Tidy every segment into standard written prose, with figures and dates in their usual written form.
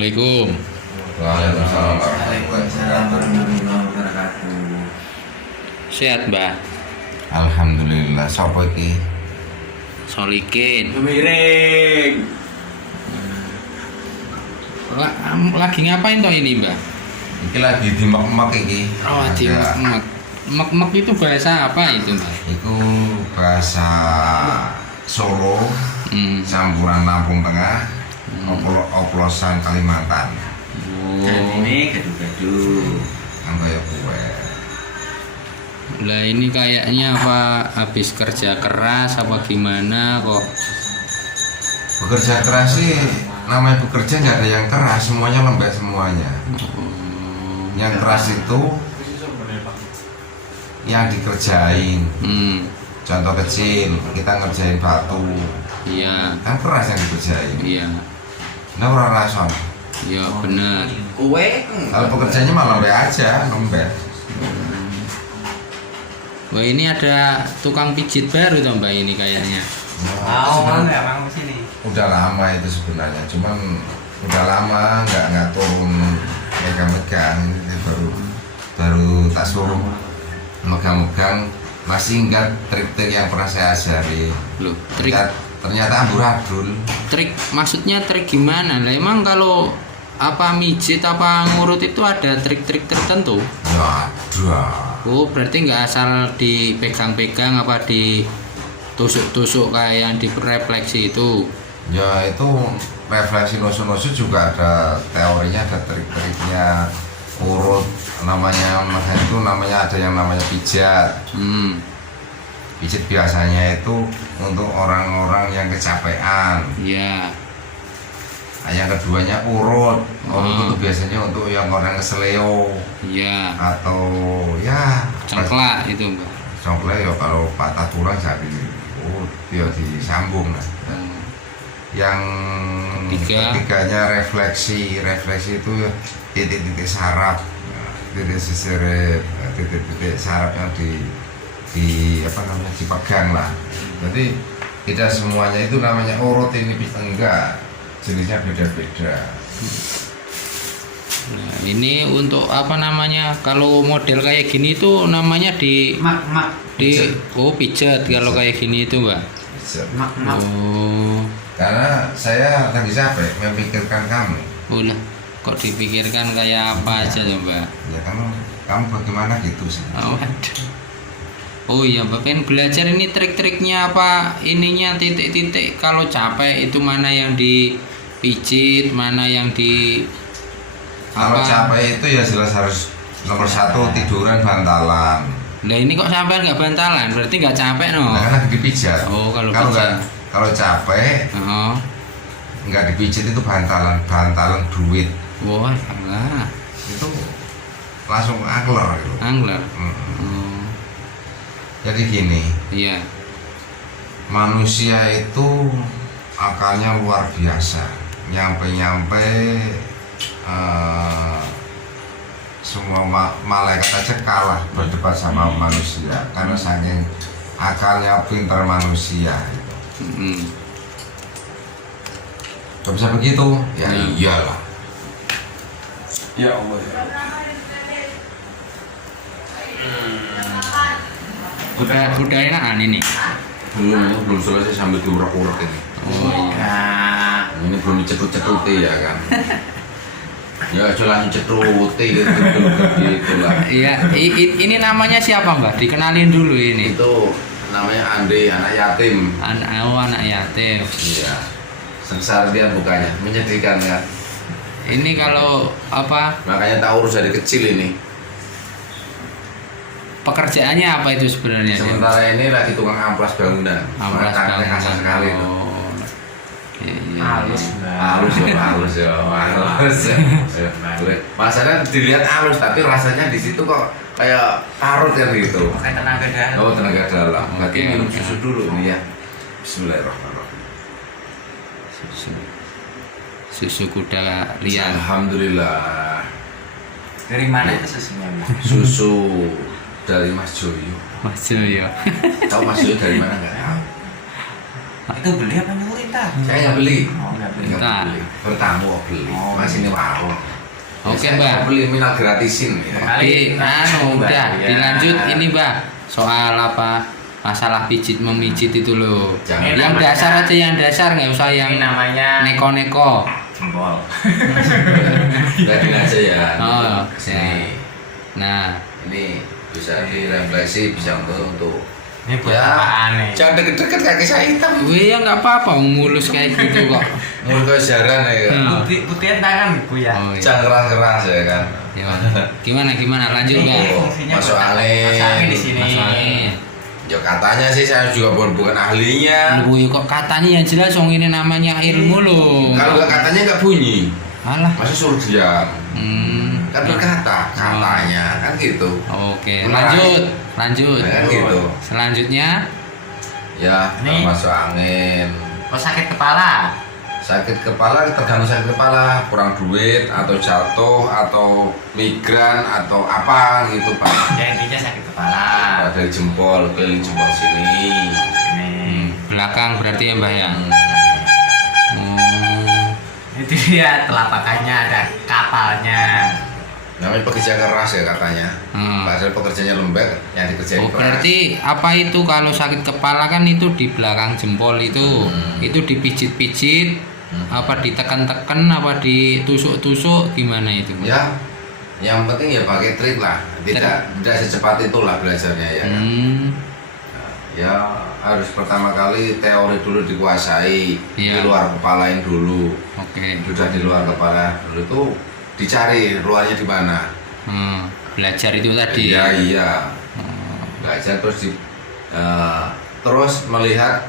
Assalamualaikum. Waalaikumsalam Waalaikumsalam warahmatullahi wabarakatuh. Sehat, Mbah? Alhamdulillah. Sopo iki? Solikin. Miring. Lagi ngapain toh ini, Mbah? Iki lagi dimek-mek iki. Oh, Ada- mek-mek. Mek-mek itu bahasa apa itu, Mbah? Iku bahasa Solo, Hmm. campuran Lampung Tengah, oplosan Kalimantan. Dan Oh. ini gaduh-gaduh. Kan kaya kue. Lah ini kayaknya apa habis kerja keras apa gimana kok? Bekerja keras sih, namanya bekerja nggak ada yang keras, semuanya lembek semuanya. Yang keras itu yang dikerjain. Contoh kecil, kita ngerjain batu, Iya, kan keras yang dikerjain. iya. Nah orang rason. Ya benar. Kue. Kalau pekerjaannya malah lembek aja, lembek. Wah, ini ada tukang pijit baru toh, Mbak, ini kayaknya. Sebenarnya nggak mau kesini. udah lama itu sebenarnya, cuman udah lama nggak turun megang-megang, ini baru tak suruh megang-megang, masih ingat trik-trik yang pernah saya ajari. Loh, trik Ternyata amburadul. trik maksudnya trik gimana? Lah emang kalau apa mijit apa ngurut itu ada trik-trik tertentu? Ya ada. Oh, berarti nggak asal dipegang-pegang apa ditusuk-tusuk kayak yang direfleksi itu. Ya itu refleksi nusuk-nusuk juga ada teorinya, ada trik-triknya, urut namanya, makanya itu namanya ada yang namanya pijat. Pijat biasanya itu untuk orang-orang yang kecapean. Iya. Nah, yang keduanya urut. Urut itu biasanya untuk yang orang keseleo Iya. atau ya Cengklak itu, Mbak. congklek ya kalau patah tulang jadi dia disambung. Nah. Yang ketiganya refleksi itu titik-titik saraf, titik-titik saraf yang di apa namanya dipegang lah. Jadi tidak semuanya itu namanya urut, ini enggak, jenisnya beda-beda. Nah, ini untuk apa namanya? Kalau model kayak gini itu namanya di pijat kalau kayak gini itu, Mbak. Oh. Karena saya lagi capek memikirkan kamu. Ulah, kok dipikirkan kayak apa aja tuh, Mbak? Ya kamu bagaimana gitu sih? Oh, aduh. Oh iya, Mbak, pengen belajar ini trik-triknya apa ininya titik-titik kalau capek itu mana yang dipijit, mana yang di Kalau apa? capek itu ya jelas harus nomor satu tiduran bantalan. Nah ini kok sampai nggak bantalan, berarti nggak capek no? Nah, kan lagi dipijat. Oh, kalau kalau pijat. kalau capek Oh, nggak dipijit itu bantalan duit wah, enggak, itu langsung angler gitu. angler. Mm. Oh, Jadi gini, iya, manusia itu akalnya luar biasa, nyampe semua malaikat aja kalah berdebat sama manusia karena saking akalnya pintar manusia gitu. Gak bisa begitu ya, Ya. iyalah. Ya Allah. udah enakan ini. Belum selesai sambil diurak-urak ini. Oh iya. Ini belum dicetut-cetut ya kan. Ya jelas cetuti gitu lah. Iya, ini namanya siapa, Mbak? Dikenalin dulu ini. Itu namanya Andi, anak yatim. Anak yatim. Iya. Sengsara dia bukannya, menyedihkan kan. Ini kalau apa Makanya tak urus dari kecil ini. pekerjaannya apa itu sebenarnya? Sementara ini lagi tukang amplas bangunan. Amplas Tangannya kasar sekali itu. Oh. Iya. Halus, Halus ya. Masalahnya dilihat halus tapi rasanya di situ kok kayak parut kan gitu. Pakai tenaga dalam. Oh, tenaga dalam. Berarti Oke, minum oke. susu dulu nih ya. Bismillahirrahmanirrahim. Susu kuda liar. Alhamdulillah. Dari mana itu susunya? Susu dari Mas Joyo. Mas Joyo. Tahu Mas Joyo dari mana nggak tahu? Itu beli apa nyuri tak? Saya nggak beli. Oh, nggak beli. Nggak Tak. Bertamu kok beli. Oh. Mas ini warung. Oke, Saya Mbak. mau beli minal gratisin ya. Udah Ya. dilanjut ini Mbak, soal apa masalah memijit itu loh. Jangan. Yang Namanya- dasar aja, yang dasar nggak usah yang Ini namanya neko-neko. jempol. Lihatin aja ya. Oh, Sini. Nah, Ini bisa direfleksi, bisa untuk Ini buat ya. apaan nih? Jangan deket-deket kaki saya hitam. gue ya nggak apa-apa mulus kayak gitu kok. Mulut kau jarang ya kan. Putihan tangan ibu ya. Oh, iya. Jangan keras-keras ya kan. Gimana lanjut Mbak. Oh, Fungsinya masuk buat- angin. masuk angin di sini. Masuk angin. Ya katanya sih saya juga bukan ahlinya. Gue kok katanya yang jelas song ini namanya ilmu loh. Kalau nggak katanya nggak bunyi. Alah. Masa suruh diam? Kan Ya. berkata katanya kan gitu. Oke, Mulai. lanjut. Nah, kan gitu. Selanjutnya, Ya, Nih. masuk angin. Oh sakit kepala. Sakit kepala tergantung sakit kepala, kurang duit atau jatuh atau migran atau apa gitu Pak. Ya intinya sakit kepala. Dari jempol keliling jempol sini. Ini. belakang berarti ya Mbak ya. Itu dia telapakannya ada kapalnya. Namanya pekerja keras ya katanya. Hmm. Padahal pekerjanya lembek, yang dikerjain Oh, keras. berarti apa itu kalau sakit kepala kan itu di belakang jempol itu, itu dipijit-pijit, apa ditekan-tekan, apa ditusuk-tusuk, gimana itu? Ya, yang penting ya pakai trik lah. Tidak secepat itulah belajarnya ya. Kan? Ya harus pertama kali teori dulu dikuasai, Iya. di luar kepalain dulu. Oke. Sudah di luar kepala dulu tuh dicari luarnya di mana. Belajar itu tadi. Iya. Belajar terus melihat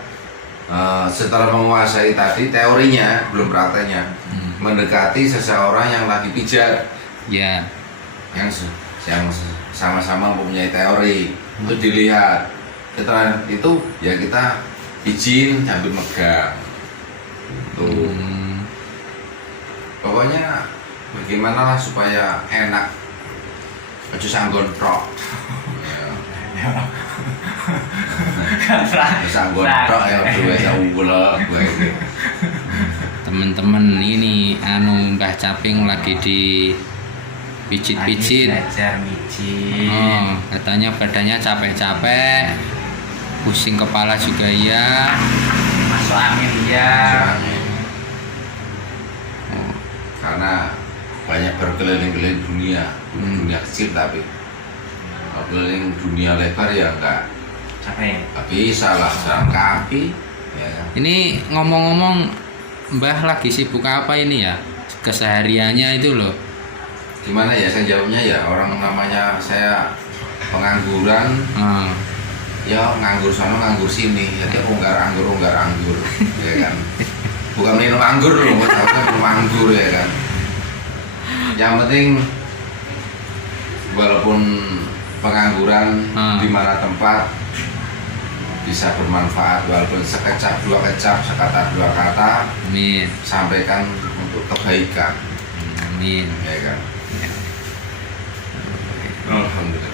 setelah menguasai tadi teorinya belum prakteknya, mendekati seseorang yang lagi pijat, Ya. yang sama-sama mempunyai teori, itu dilihat. Setelah itu ya kita izin sambil megang. Tuh. Pokoknya bagaimana lah supaya enak. Aja sanggon tok. Sanggon tok ya duwe unggul gue. Temen-temen ini Mbah Caping lagi di Lagi pijit-pijit. belajar mijit. Oh, katanya badannya capek-capek, pusing kepala juga ya. Masuk angin dia. Karena banyak berkeliling-keliling dunia, dunia kecil tapi kalau keliling dunia lebar ya enggak bisa lah jalan kaki. Ya. Ini ngomong-ngomong, Mbah lagi sibuk apa ini ya? Kesehariannya itu loh. Gimana ya saya jawabnya ya, orang namanya saya pengangguran. Ya nganggur sana nganggur sini, jadi unggar anggur ya kan. Bukan minum anggur loh, bukan minum anggur ya kan. Yang penting walaupun pengangguran di mana tempat bisa bermanfaat, walaupun sekecap dua kecap, sekata dua kata, Amin. sampaikan untuk kebaikan, Amin. ya kan. Alhamdulillah.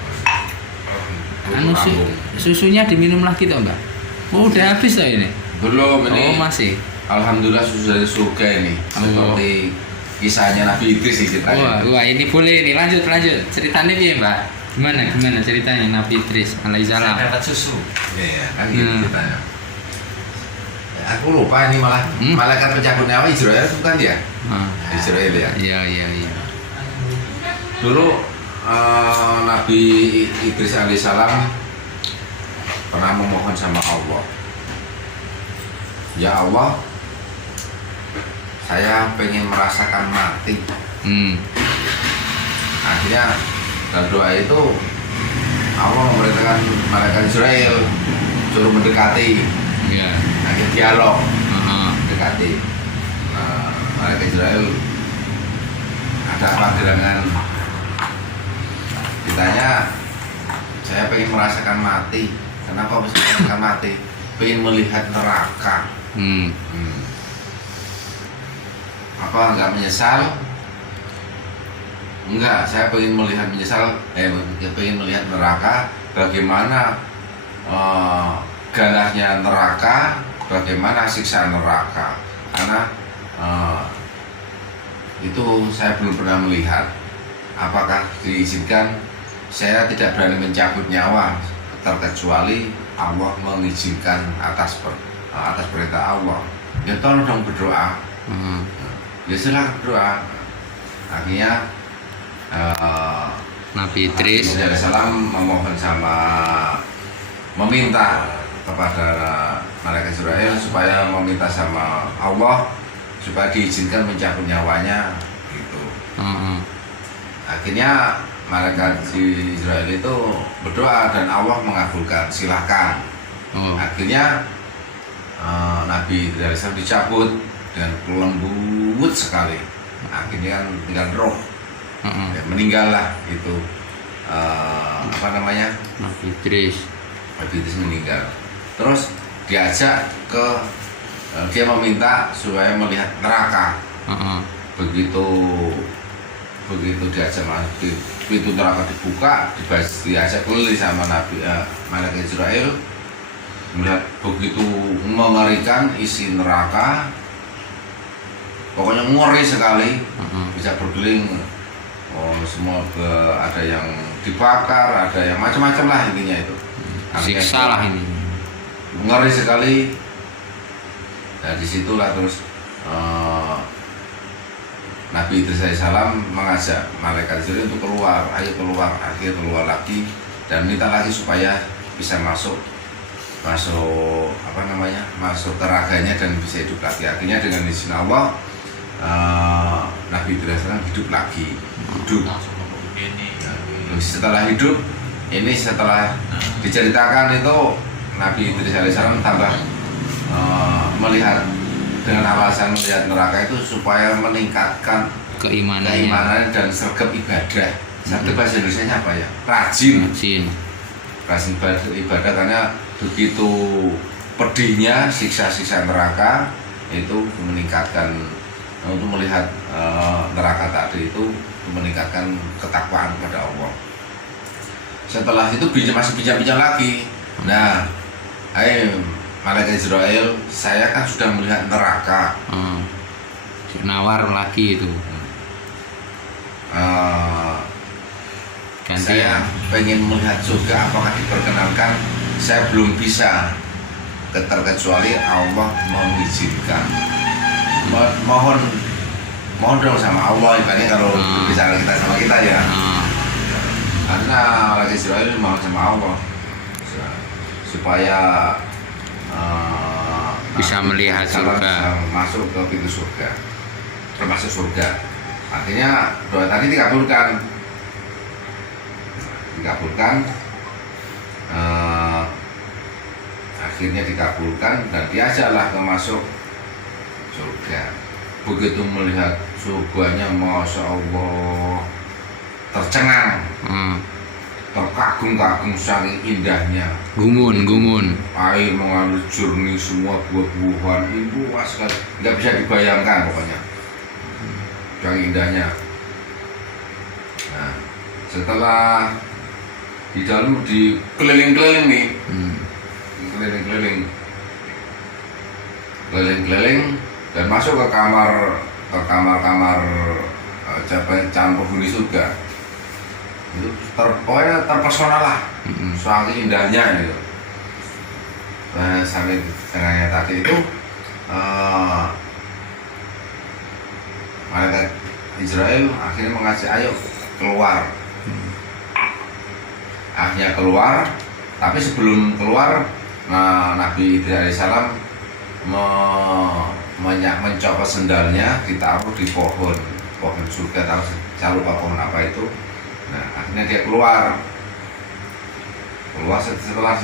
Susunya diminum lagi toh Mbak? Oh, udah habis toh ini? Belum ini. Oh, masih. Alhamdulillah susu dari surga ini. Seperti kisahnya Nabi Idris sih ceritanya. Wah, ini boleh ini lanjut. Ceritanya ya Mbak? Gimana ceritanya Nabi Idris alaihissalam? Saya dapat susu. Iya, kan gitu ceritanya. Ya, aku lupa ini malah malaikat pencabut nyawa Israel bukan dia? Israel ya. Iya. Dulu Nabi Idris alaihissalam pernah memohon sama Allah. Ya Allah, saya pengen merasakan mati. Akhirnya dalam doa itu Allah memerintahkan malaikat Israel suruh mendekati. Iya. Akhirnya dialog, mendekati. Malaikat Israel ada apa gerangan? Ditanya, saya pengen merasakan mati. Kenapa bisa merasakan mati? Pengen melihat neraka. Apa nggak menyesal? Enggak, saya pengen melihat pengen melihat neraka. Bagaimana galahnya neraka? Bagaimana siksa neraka? Karena itu saya belum pernah melihat apakah diizinkan. Saya tidak berani mencabut nyawa terkecuali Allah mengizinkan atas perintah Allah. Ya tolong dong berdoa. Ya silakan berdoa. Akhirnya Nabi Idris Salam memohon meminta kepada malaikat Jibril supaya meminta sama Allah supaya diizinkan mencabut nyawanya gitu. Akhirnya malaikat Jibril itu berdoa dan Allah mengabulkan, silahkan. Akhirnya Nabi Idris dicabut dan lembut sekali. Akhirnya kan tinggal roh, meninggal lah itu. Nabi Idris meninggal. Terus diajak dia meminta supaya melihat neraka. Begitu diajak masuk, pintu neraka dibuka, diajak keliling sama malaikat Israel, melihat begitu mengerikan isi neraka, pokoknya ngeri sekali, bisa berkeliling. Semua ada yang dibakar, ada yang macam-macam lah intinya itu. Siksa lah ini. Ngeri sekali. Nah disitulah terus Nabi Idris salam mengajak malaikat Jibril untuk keluar, ayo keluar. Akhirnya keluar lagi dan minta lagi supaya bisa masuk ke raganya dan bisa hidup lagi. Akhirnya dengan izin Allah Nabi Idris salam hidup lagi. Setelah hidup ini, setelah diceritakan itu Nabi Idris alaihissalam tambah melihat, dengan alasan melihat neraka itu supaya meningkatkan keimanan dan sergap ibadah. Sergap bahasa Indonesianya apa ya? Rajin ibadah, karena begitu pedihnya siksa-siksa neraka itu meningkatkan, untuk melihat neraka tadi itu meningkatkan ketakwaan kepada Allah. Setelah itu masih bincang-bincang lagi. Nah, malaikat Israel, saya kan sudah melihat neraka. Nawar lagi itu. Saya pengen melihat surga, apakah diperkenankan? Saya belum bisa, terkecuali Allah mengizinkan. Mohon dong sama Allah, ibaratnya kalau bicara kita sama kita ya. Karena malaikat Israel mohon sama Allah supaya bisa melihat surga, masuk ke pintu surga, termasuk surga. Akhirnya doa tadi dikabulkan, akhirnya dikabulkan dan diajaklah ke masuk surga. Begitu melihat surganya, masya Allah, tercengang, terkagum-kagum saking indahnya. Gumun. Air mengalir jernih, semua buah-buahan itu luas sekali, nggak bisa dibayangkan pokoknya, saking indahnya. Nah, setelah di dalam dikeliling-keliling nih, keliling-keliling dan masuk ke kamar calon penghuni surga. Itu pokoknya terpesona lah, saking indahnya gitu. Sampai dengan tadi itu malaikat Israel akhirnya mengajak, ayo keluar. Akhirnya keluar, tapi sebelum keluar Nabi Idris alaihissalam mencopot sendalnya, ditaruh di pohon surga, saya lupa pohon apa itu. Nah, akhirnya dia keluar setelah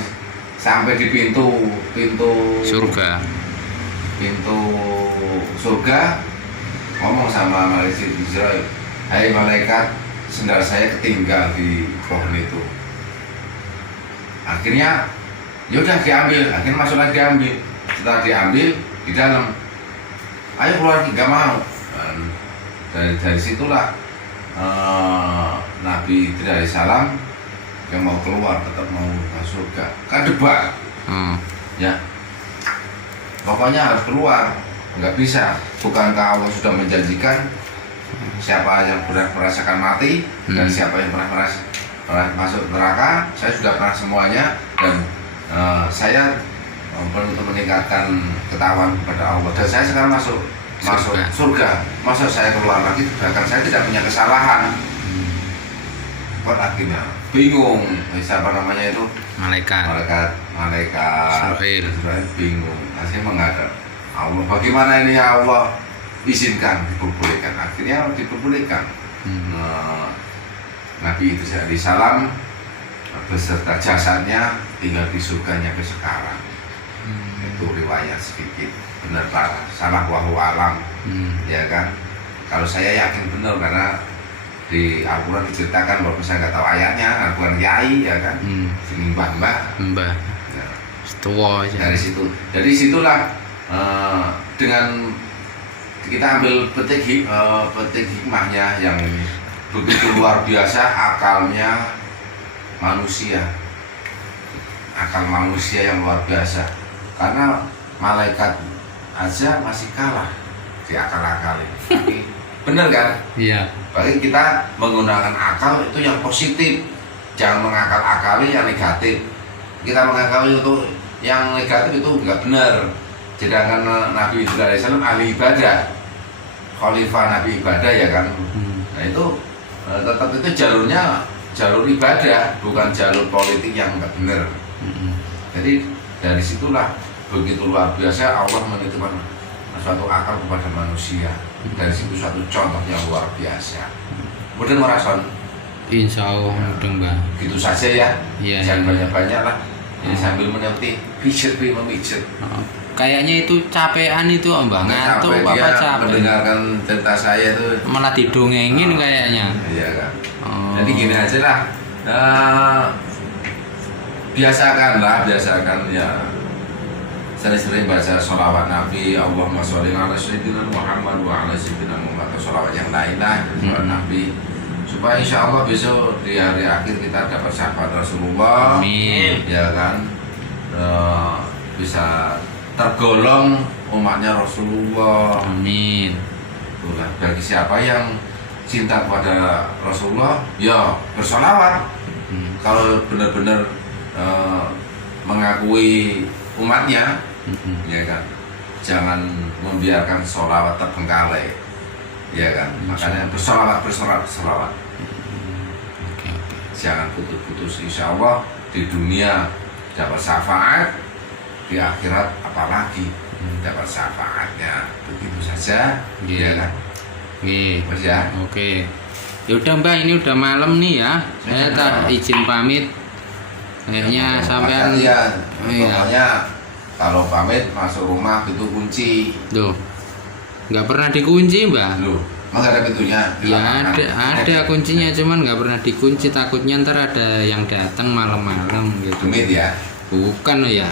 sampai di pintu surga, ngomong sama malaikat Israel, hai malaikat, sendal saya ketinggal di pohon itu. Akhirnya yaudah diambil, akhirnya masuk lagi diambil. Setelah diambil di dalam, ayo keluar lagi, nggak mau. Dan dari situlah Nabi Idris alaihissalam yang mau keluar, tetap mau masuk surga, kan debat. Ya, pokoknya harus keluar, nggak bisa. Bukankah Allah sudah menjanjikan siapa yang pernah merasakan mati dan siapa yang pernah masuk neraka, saya sudah pernah semuanya. Dan saya perlu untuk meningkatkan ketakwaan kepada Allah. Dan saya sekarang masuk surga. Masa saya keluar lagi, bahkan saya tidak punya kesalahan. Kok akhirnya bingung, siapa namanya itu? Malaikat. Israel. Bingung, akhirnya menghadap Allah. Bagaimana ini ya Allah? Izinkan, diperbolehkan. Akhirnya diperbolehkan. Nabi itu salam beserta jasadnya tinggal di surganya ke sekarang. Itu riwayat sedikit, benar parah, salah wahu alam, ya kan? Kalau saya yakin benar karena di Al-Quran diceritakan walaupun saya nggak tahu ayatnya, Al-Quran kiai, ya kan? Sini mbah. Ya. Setua aja. Dari situlah dengan kita ambil petik hikmahnya yang begitu luar biasa, akalnya manusia, akal manusia yang luar biasa. Karena malaikat aja masih kalah di akal-akalnya. Tapi benar kan? Iya. Bagi kita menggunakan akal itu yang positif, jangan mengakal-akali yang negatif. Kita mengakali untuk yang negatif itu enggak benar. Sedangkan Nabi Ibrahim AS ahli ibadah, khalifah Nabi ibadah, ya kan. Nah itu tetap itu jalur ibadah, bukan jalur politik yang enggak benar. Jadi dari situlah begitu luar biasa Allah menitipkan suatu akal kepada manusia. Dari situ suatu contoh yang luar biasa. Kemudian merasakan Insya Allah mudah Mbah. gitu saja ya. Iya, Jangan iya. banyak-banyak lah. Ini sambil menepi, memijit. Kayaknya itu capean itu Mbah, ngantuk Capek apa dia capek? mendengarkan cerita saya itu. Malah didongengin kayaknya. Iya kan. Oh. Jadi gini aja lah. Biasakan ya. Sering-sering baca sholawat Nabi, Allahumma sholli ala sayyidina Muhammad wa ala sayyidina Muhammad, atau sholawat yang lain lah, sholawat Nabi, supaya insya Allah besok di hari akhir kita dapat syafaat Rasulullah. Amin. Ya kan, bisa tergolong umatnya Rasulullah. Amin. Itulah, bagi siapa yang cinta kepada Rasulullah, ya bersolawat. Kalau benar-benar mengakui umatnya, ya kan, jangan membiarkan sholawat terbengkalai, ya kan. Makanya bersolawat. Oke. Jangan putus-putus. Insya Allah di dunia dapat syafaat, di akhirat apalagi dapat syafaatnya. Begitu saja, ya kan. Mas ya. Oke. Yaudah Mbak, ini udah malam nih ya. Saya tak izin pamit. Kayaknya sampean ya, iya. pokoknya kalau pamit masuk rumah pintu kunci. Tuh. Nggak pernah dikunci Mbak. Loh, emang ada pintunya? Ya ada kuncinya, cuman nggak pernah dikunci, takutnya ntar ada yang datang malam-malam gitu. Demit ya. Bukan ya.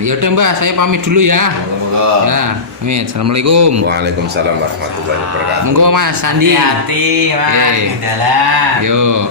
Yaudah Mbak, saya pamit dulu ya. Monggo. Ya, amin. Assalamualaikum. Waalaikumsalam warahmatullahi wabarakatuh. Monggo Mas Sandi. Hati-hati Mas, Oke. di dalam. Yo.